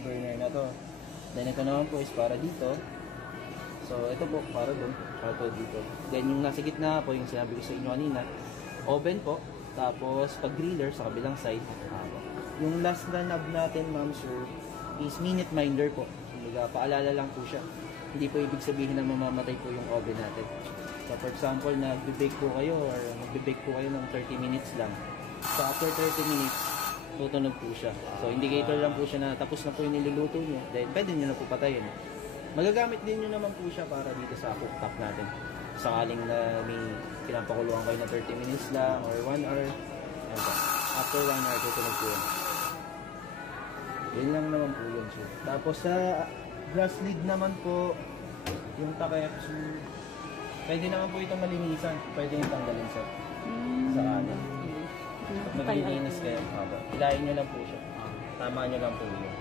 burner na to. Then ito naman po is para dito. So ito po para doon, para to dito. Then yung nasa gitna po, yung sinabi ko sa inyo kanina, oven po. Tapos pag griller sa kabilang side. Yung last na knob natin, ma'am sir, is minute minder po. Paalala lang po siya. Hindi po ibig sabihin na mamamatay po yung oven natin. So for example, nagbe-bake po kayo or magbe-bake po kayo ng 30 minutes lang. So after 30 minutes, tutunog po siya. So indicator lang po siya na tapos na po yung niluluto nyo. Then pwede nyo na po patayin. Magagamit din nyo naman po siya para dito sa cooktop natin. Sakaling na may pinapakuluan kayo na 30 minutes lang or 1 hour. After 1 hour, tutunog po yun. Yun lang naman po yun. So, tapos sa glass lid naman po, yung takip, so, pwede naman po itong malinisan. Pwede yung tanggalin sa kanan. Pag maglilinis kayo, ilayin nyo lang po siya. Tama nyo lang po yun.